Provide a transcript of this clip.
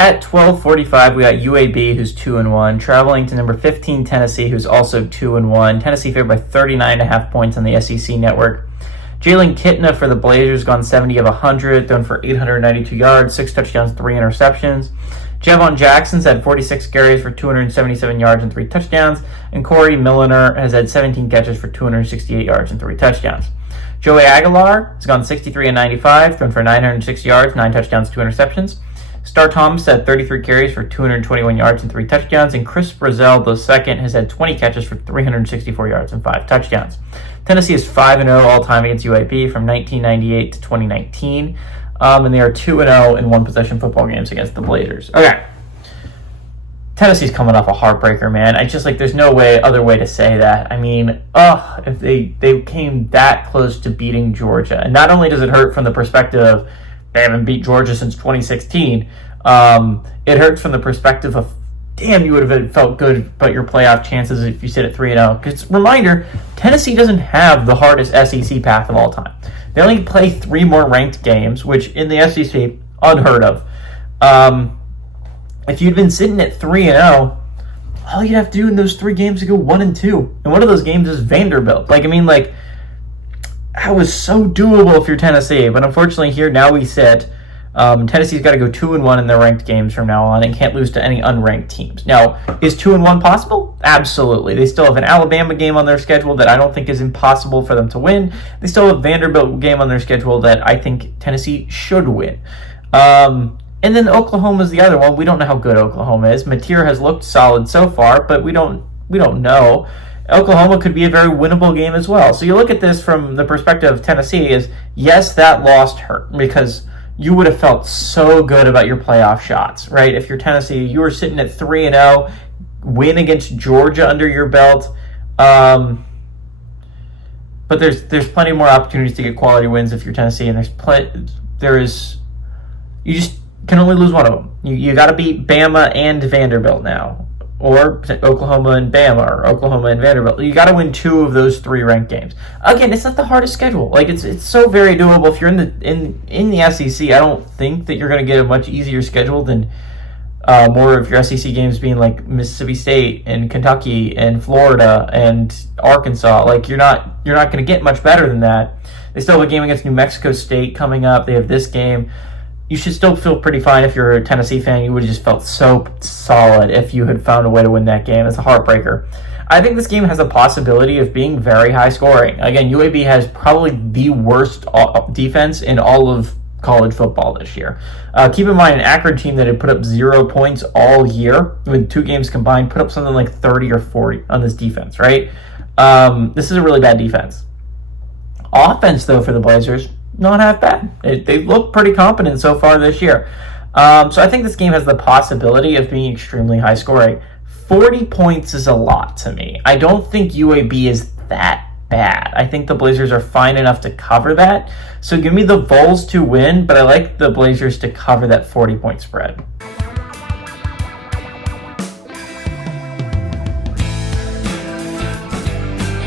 At 12:45, we got UAB, who's 2-1, traveling to number 15 Tennessee, who's also 2-1. Tennessee favored by 39.5 points on the SEC network. Jalen Kitna for the Blazers gone 70 of 100, thrown for 892 yards, 6 touchdowns, 3 interceptions. Javon Jackson's had 46 carries for 277 yards and 3 touchdowns, and Corey Milliner has had 17 catches for 268 yards and 3 touchdowns. Joey Aguilar has gone 63 and 95, thrown for 906 yards, 9 touchdowns, 2 interceptions. Star Thomas had 33 carries for 221 yards and 3 touchdowns, and Chris Brazzell II has had 20 catches for 364 yards and 5 touchdowns. Tennessee is 5-0 all-time against UAB from 1998 to 2019, and they are 2-0 in one-possession football games against the Blazers. Okay. Tennessee's coming off a heartbreaker, man. I just, there's no other way to say that. I mean, if they came that close to beating Georgia. And not only does it hurt from the perspective of they haven't beat Georgia since 2016, it hurts from the perspective of, damn, you would have felt good about your playoff chances if you sit at 3-0. Because, reminder, Tennessee doesn't have the hardest SEC path of all time. They only play 3 more ranked games, which in the SEC, unheard of. If you'd been sitting at 3-0, all you'd have to do in those 3 games is go 1-2. And one of those games is Vanderbilt. That was so doable if you're Tennessee. But unfortunately here, now we sit. Tennessee's got to go 2-1 in their ranked games from now on and can't lose to any unranked teams. Now, is 2-1 possible? Absolutely. They still have an Alabama game on their schedule that I don't think is impossible for them to win. They still have a Vanderbilt game on their schedule that I think Tennessee should win. And then Oklahoma is the other one. We don't know how good Oklahoma is. Mateer has looked solid so far, but we don't know. Oklahoma could be a very winnable game as well. So you look at this from the perspective of Tennessee is, yes, that loss hurt because you would have felt so good about your playoff shots, right? If you're Tennessee, you were sitting at 3-0, win against Georgia under your belt. But there's plenty more opportunities to get quality wins if you're Tennessee, and you just can only lose one of them. You got to beat Bama and Vanderbilt now, or Oklahoma and Bama, or Oklahoma and Vanderbilt. You got to win 2 of those 3 ranked games. Again, it's not the hardest schedule. It's so very doable. If you're in the SEC, I don't think that you're going to get a much easier schedule than more of your SEC games being like Mississippi State and Kentucky and Florida and Arkansas. You're not going to get much better than that. They still have a game against New Mexico State coming up. They have this game. You should still feel pretty fine if you're a Tennessee fan. You would have just felt so solid if you had found a way to win that game. It's a heartbreaker. I think this game has a possibility of being very high scoring. Again, UAB has probably the worst defense in all of college football this year. Keep in mind, an Akron team that had put up 0 points all year, with 2 games combined, put up something like 30 or 40 on this defense, right? This is a really bad defense. Offense, though, for the Blazers, not half bad. They look pretty competent so far this year. So I think this game has the possibility of being extremely high scoring. 40 points is a lot to me. I don't think UAB is that bad. I think the Blazers are fine enough to cover that. So give me the Vols to win, but I like the Blazers to cover that 40-point spread.